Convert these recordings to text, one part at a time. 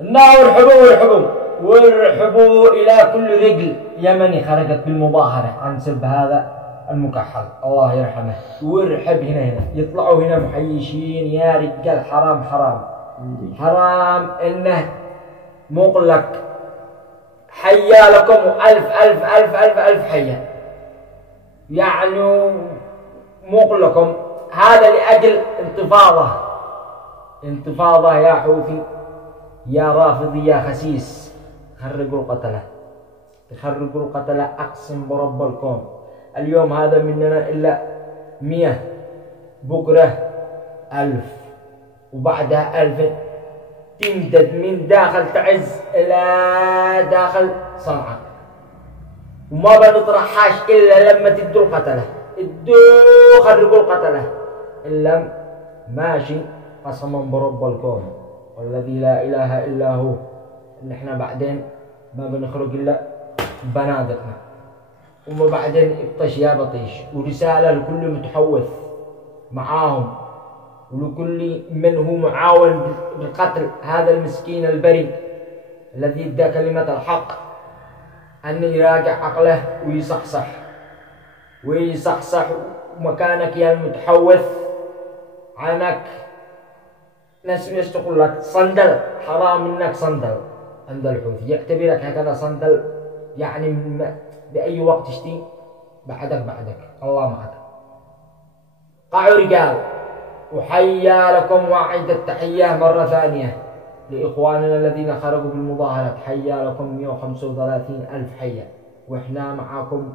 إنه وارحبوا إلى كل رجل يمني خرجت بالمظاهرة عن سب هذا المكحل الله يرحمه. وارحب هنا يطلعوا هنا محيشين يا رجال حرام حرام إنه مغلق. حيا لكم ألف حيا يعني مغلقكم هذا لأجل انتفاضة يا حوثي يا رافضي يا خسيس. خرجوا القتلة أقسم برب الكون. اليوم هذا مننا إلا 100 بكرة 1000 وبعدها 1000 تمتد من داخل تعز إلى داخل صنعاء وما بنطرحهاش إلا لما تدوا القتلة. خرجوا القتلة إلا ماشي قسما برب الكون والذي لا إله إلا هو إن إحنا بعدين ما بنخرج إلا بنادقنا وما بعدين ابطش يا بطيش. ورسالة لكل متحوث معاهم ولكل من هو معاون بالقتل هذا المسكين البريء الذي ادى كلمة الحق أن يراجع عقله ويصحصح مكانك يا المتحوث عنك. ناس يشتغل لك صندل حرام منك صندل عند الحوثي يعتبرك هكذا صندل يعني بأي وقت تشتي بعدك الله معك. قعوا رجال وحيا لكم وأعد التحية مرة ثانية لإخواننا الذين خرجوا بالمظاهرات. حيا لكم 135,000 حيا وإحنا معكم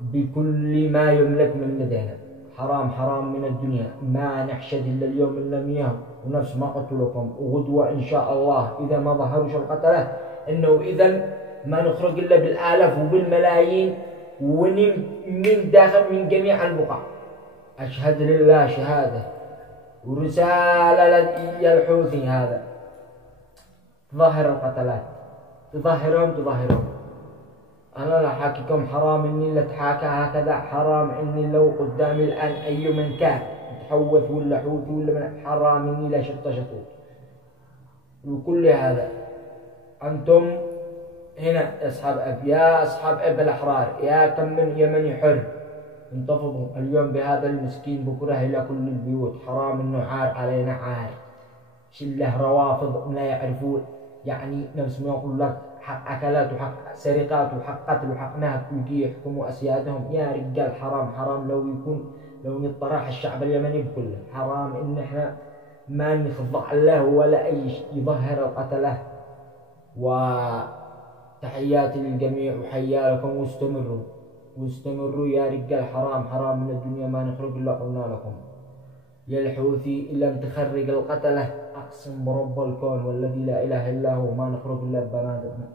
بكل ما يملك من لدينا. حرام من الدنيا ما نحشد إلا اليوم إلا 100 ونفس ما قلت لكم. وغدوة إن شاء الله إذا ما ظهروش القتلة إنه إذا ما نخرج إلا بالآلاف وبالملايين من داخل من جميع البقاع. أشهد لله شهادة ورسالة للحوثي هذا تظاهر القتلات تظاهرهم. أنا لا حاكيكم حرام إني لا تحاكى هكذا. حرام إني لو قدامي الآن أي من كان متحوث ولا حوثي ولا من حرام إني لا شطوط. وكل هذا أنتم هنا يا أصحاب أب الأحرار يا كم من يمني حر انتفضوا اليوم بهذا المسكين بكرة إلى كل البيوت. حرام إنه عار علينا عار شله روافض لا يعرفون يعني نفس ما يقول لك حق أكلات وحق سرقات وحق قتل وحق نهب ويجي يحكموا أسيادهم. يا رجال حرام لو نطرح الشعب اليمني بكله. حرام إن إحنا ما نخضع له ولا أي شيء يظهر القتلة. وتحياتي للجميع وحيا لكم واستمروا يا رجال. حرام من الدنيا ما نخرج إلا قلنا لكم. يا الحوثي إن لم تخرج القتلة أقسم برب الكون والذي لا إله إلا هو ما نخرج إلا ببنادقنا.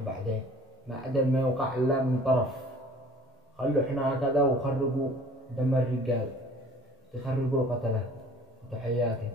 وبعدين ما عدل ما يوقع إلا من طرف. خلوا إحنا هكذا وخرجوا دم الرجال تخرجوا القتلة. تحياتي.